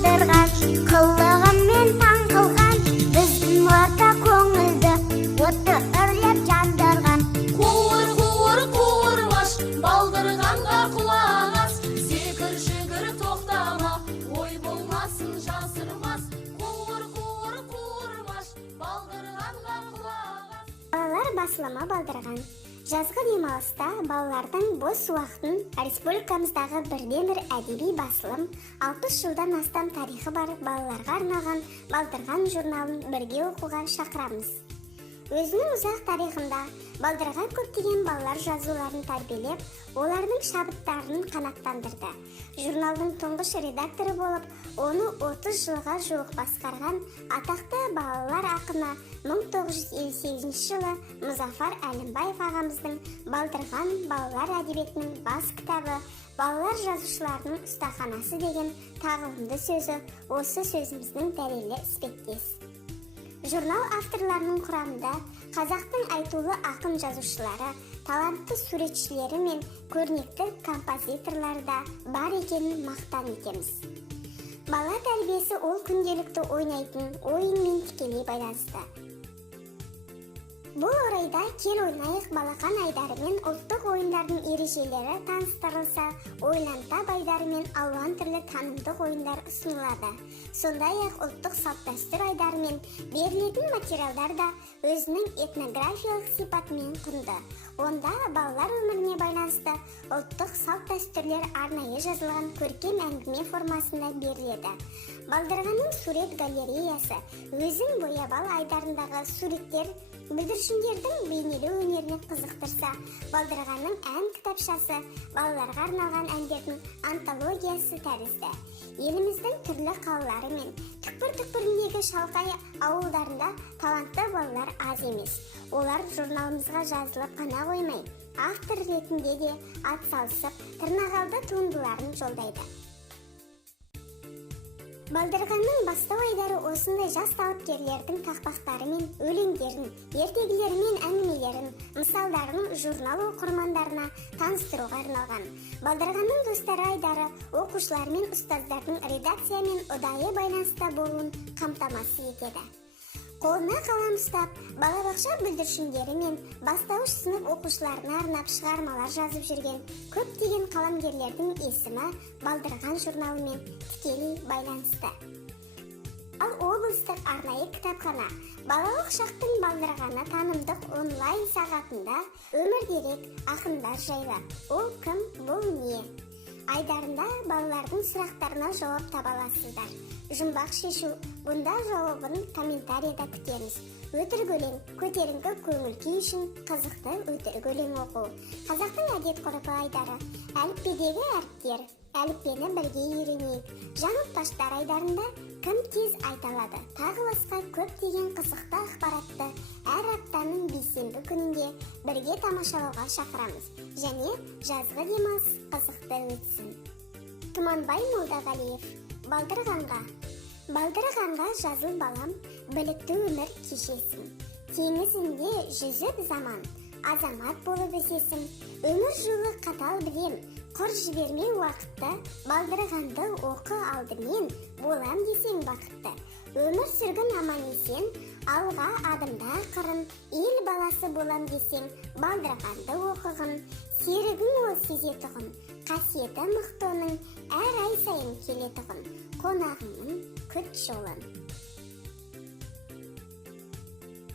балдырған, қылығымен таң қылған, біздің орта көңілді отты үрлеп жандырған. Қуыр қуырмаш, балдырғанға құлақ ас, секір жүгір тоқтама, ой болмасын жасырмас. Қуыр қуырмаш, балдырғанға құлақ ас. Балалар басылама балдырған. Жазғы демалыста балалардың бос уақытын республикамыздағы бірден-бір әдеби басылым 60 жылдан астам тарихы бар балаларға арналған Балдырған журналын бірге оқуға шақырамыз. Өзінің ұзақ тарихында балдырған көптеген балалар жазуларын тәрбиелеп, олардың шабыттарын қанаттандырды. Журналдың тұңғыш редакторы болып, оны 30 жылға жуық басқарған атақты балалар ақыны 1958 жылы Мұзафар Әлімбаев ағамыздың Балдырған балалар әдебиетінің бас кітабы «Балалар жазушыларының ұстаханасы» деген тағылымды сөзі осы сөзіміздің дәлелі іспеттес. Журнал авторларының құрамында қазақтың айтулы ақын жазушылары, талантты суретшілері мен көрнекті композиторлары да бар екенін мақтан етеміз. Бала тәрбиесі ол күнделікті ойнайтын ойынмен тікелей байланысты. Бұл орайда кел ойнайық балақан айдарымен ұлттық ойындардың ережелері таныстырылса, ойланта байдарымен алуан түрлі танымдық ойындар ұсынылады. Сондай-ақ ұлттық салт-дәстүр айдарымен берілетін материалдар да өзінің этнографиялық сипатымен құнды. Онда балалар өміріне байланысты ұлттық салт-дәстүрлер арнайы жазылған көркем әңгіме формасында беріледі. Балдырғанның сурет галереясы өзін боябал айдарындағы суреттер бүлдіршіндердің бейнелеу өнеріне қызықтырса, Балдырғанның ән кітапшасы балаларға арналған әндердің антологиясы тәрізді. Еліміздің түрлі қалалары мен түкпір-түкпіріндегі шалғай ауылдарында талантты балалар аз емес. Олар журналымызға жазылып қана қоймай, автор ретінде де атсалысып, тырнақалды туындыларын жолдайды. Балдырғанның бастау айдары осындай жас талапкерлердің тақпақтары мен өлеңдерін, ертегілері мен әңгімелерін, мысалдарын журнал оқырмандарына таныстыруға арналған. Балдырғанның достары айдары оқушылар мен ұстаздардың редакциямен ұдайы байланыста болуын қамтамасыз етеді. Қолына қалам ұстап, балабақша бүлдіршіндері мен бастауыш сынып оқушыларына арнап шығармалар жазып жүрген көптеген қаламгерлердің есімі Балдырған журналымен тікелей байланысты. Ал облыстық арнайы кітапхана балалық шақтың Балдырғаны танымдық онлайн сағатында өмірдерек ақындар жайлы «Ол кім, бұл не?» айдарында балалардың сұрақтарына жауап таба аласыздар. Жұмбақ шешу, бұнда жауабын комментарийда күтеміз. Өтірік өлең, көтеріңкі көңіл күй үшін қызықты өтірік өлең оқу. Қазақтың әдет-ғұрпы айдары, әліппедегі әріптер, әліппені бірге үйренейік. Жаңылтпаштар айдарында кім тез айта алады, тағы басқа көптеген қызықты ақпаратты әр аптаның бейсенбі күнінде бірге тамашалауға шақырамыз. Және жазғы демалыс қызықты өтсін. Тұманбай Молдағалиев, Балдырғанға. Балдырғанға жазыл балам, білікті өмір кешесің. Теңізінде жүзіп заман, азамат болып өсесің. Өмір жолы қатал білем, құр жіберме уақытты, Балдырғанды оқы алдымен, болам десең бақытты. Өмір сүргін аман есен, алға адымда қырын, ел баласы болам десең, Балдырғанды оқығын. Серігің ол сезетұғын, қасиеті мықты оның, әр ай сайын келетұғын, қонағыңның күт жолын.